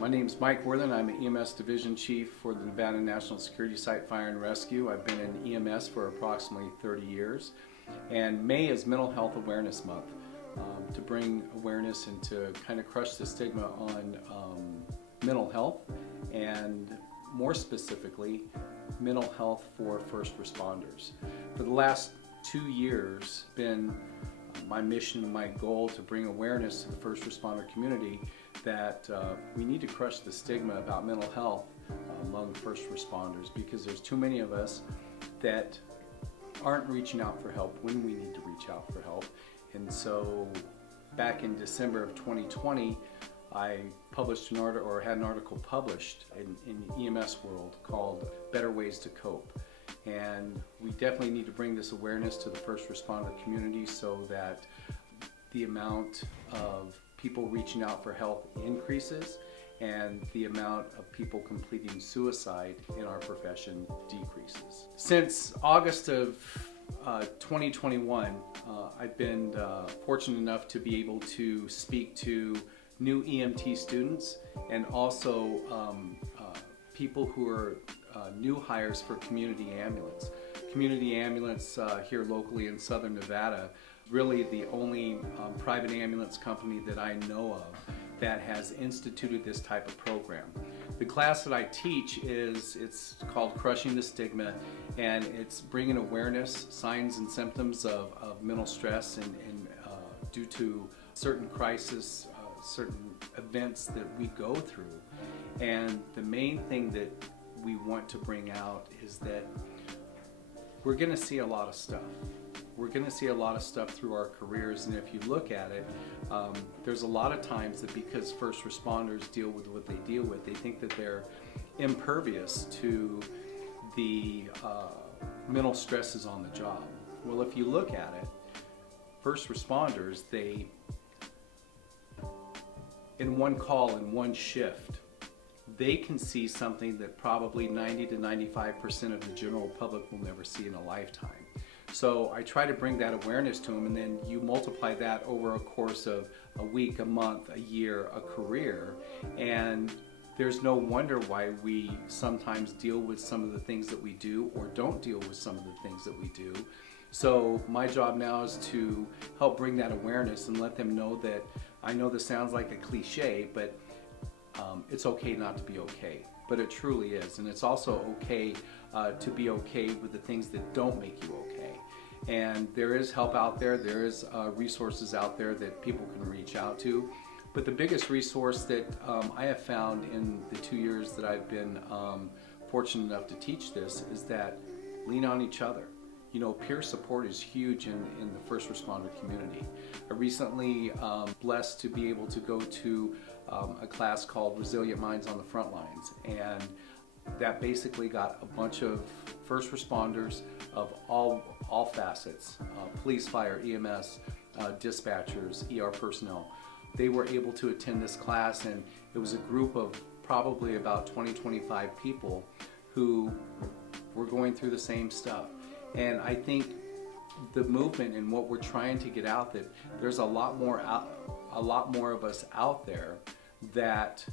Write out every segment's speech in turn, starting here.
My name is Mike Worthen. I'm an EMS Division Chief for the Nevada National Security Site Fire and Rescue. I've been in EMS for approximately 30 years. And May is Mental Health Awareness Month to bring awareness and to kind of crush the stigma on mental health, and more specifically, mental health for first responders. For the last 2 years, been my mission and my goal to bring awareness to the first responder community that we need to crush the stigma about mental health among first responders, because there's too many of us that aren't reaching out for help when we need to reach out for help. And so back in December of 2020, I published an article, or had an article published in EMS world called Better Ways to Cope. And we definitely need to bring this awareness to the first responder community so that the amount of people reaching out for help increases and the amount of people completing suicide in our profession decreases. Since August of 2021, I've been fortunate enough to be able to speak to new EMT students and also people who are new hires for community ambulance. Community ambulance here locally in Southern Nevada, really the only private ambulance company that I know of that has instituted this type of program. The class that I teach it's called Crushing the Stigma, and it's bringing awareness, signs and symptoms of mental stress and due to certain crises, certain events that we go through. And the main thing that we want to bring out is that we're going to see a lot of stuff. We're going to see a lot of stuff through our careers, and if you look at it, there's a lot of times that because first responders deal with what they deal with, they think that they're impervious to the mental stresses on the job. Well, if you look at it, first responders, they, in one call, in one shift, they can see something that probably 90 to 95% of the general public will never see in a lifetime. So I try to bring that awareness to them, and then you multiply that over a course of a week, a month, a year, a career, and there's no wonder why we sometimes deal with some of the things that we do or don't deal with some of the things that we do. So my job now is to help bring that awareness and let them know that, I know this sounds like a cliche, but it's okay not to be okay, but it truly is. And it's also okay to be okay with the things that don't make you okay. And there is help out there, there is resources out there that people can reach out to. But the biggest resource that I have found in the 2 years that I've been fortunate enough to teach this is that lean on each other. You know, peer support is huge in the first responder community. I recently blessed to be able to go to a class called Resilient Minds on the Front Lines, and that basically got a bunch of first responders of all facets, police, fire, EMS, dispatchers, ER personnel. They were able to attend this class, and it was a group of probably about 20-25 people who were going through the same stuff. And I think the movement and what we're trying to get out, that there's a lot more of us out there that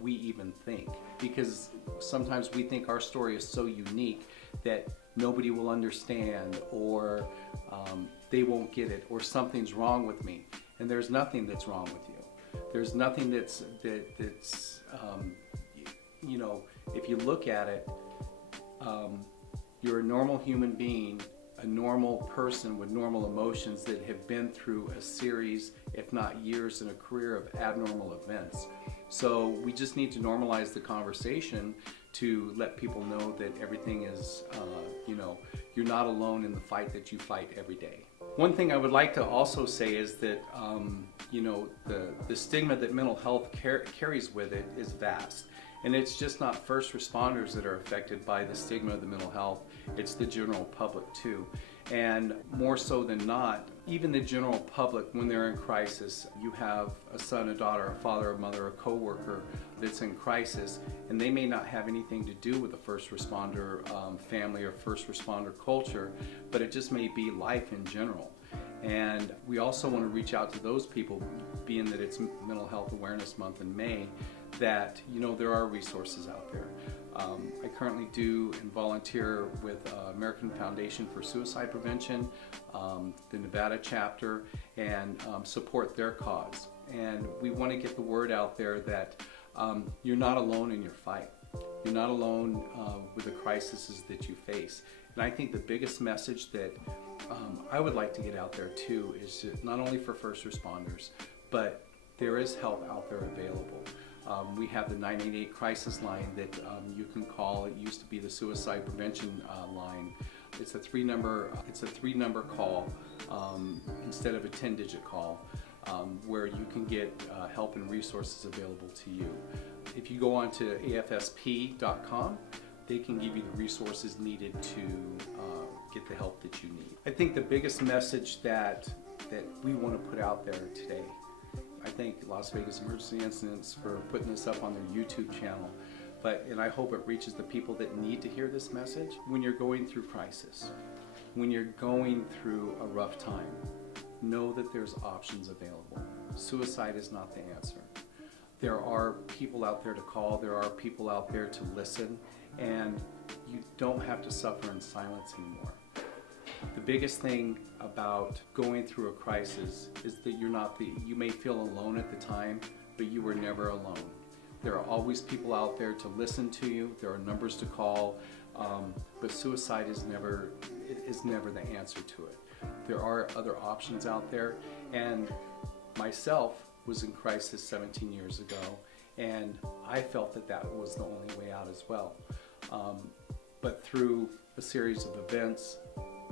we even think, because sometimes we think our story is so unique that nobody will understand, or they won't get it, or something's wrong with me. And there's nothing that's wrong with you. There's nothing that's you know, if you look at it, you're a normal human being, a normal person with normal emotions that have been through a series, if not years, in a career of abnormal events. So we just need to normalize the conversation to let people know that everything is, you know, you're not alone in the fight that you fight every day. One thing I would like to also say is that, you know, the stigma that mental health carries with it is vast. And it's just not first responders that are affected by the stigma of the mental health, it's the general public too. And more so than not, even the general public, when they're in crisis, you have a son, a daughter, a father, a mother, a coworker that's in crisis, and they may not have anything to do with the first responder family or first responder culture, but it just may be life in general. And we also want to reach out to those people, being that it's Mental Health Awareness Month in May, that there are resources out there. I currently do and volunteer with American Foundation for Suicide Prevention, the Nevada chapter, and support their cause. And we want to get the word out there that you're not alone in your fight. You're not alone with the crises that you face. And I think the biggest message that I would like to get out there too is not only for first responders, but there is help out there available. We have the 988 crisis line that you can call. It used to be the suicide prevention line. It's a three-number call instead of a 10-digit call, where you can get help and resources available to you. If you go on to AFSP.com, they can give you the resources needed to get the help that you need. I think the biggest message that we want to put out there today, I thank Las Vegas Emergency Incidents for putting this up on their YouTube channel, and I hope it reaches the people that need to hear this message. When you're going through crisis, when you're going through a rough time, know that there's options available. Suicide is not the answer. There are people out there to call, there are people out there to listen, and you don't have to suffer in silence anymore. The biggest thing about going through a crisis is that you may feel alone at the time, but you were never alone. There are always people out there to listen to you, there are numbers to call, but suicide is never the answer to it. There are other options out there, and myself was in crisis 17 years ago, and I felt that was the only way out as well. But through a series of events,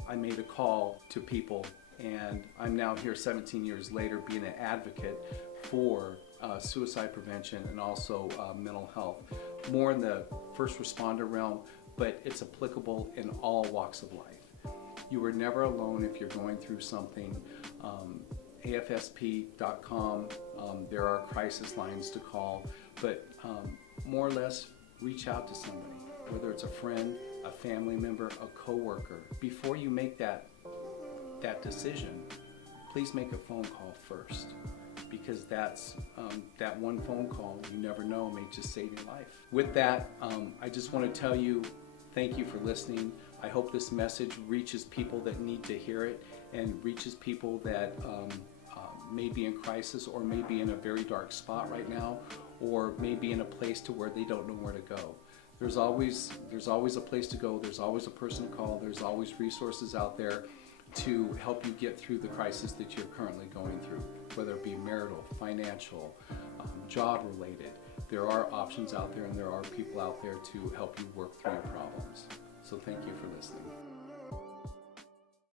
I made a call to people, and I'm now here 17 years later being an advocate for suicide prevention and also mental health. More in the first responder realm, but it's applicable in all walks of life. You are never alone if you're going through something. AFSP.com, there are crisis lines to call, but more or less reach out to somebody, whether it's a friend, a family member, a coworker. Before you make that decision, please make a phone call first, because that one phone call, you never know, may just save your life. With that, I just want to tell you, thank you for listening. I hope this message reaches people that need to hear it, and reaches people that may be in crisis, or may be in a very dark spot right now, or may be in a place to where they don't know where to go. There's always a place to go, there's always a person to call, there's always resources out there to help you get through the crisis that you're currently going through, whether it be marital, financial, job related. There are options out there, and there are people out there to help you work through your problems. So thank you for listening.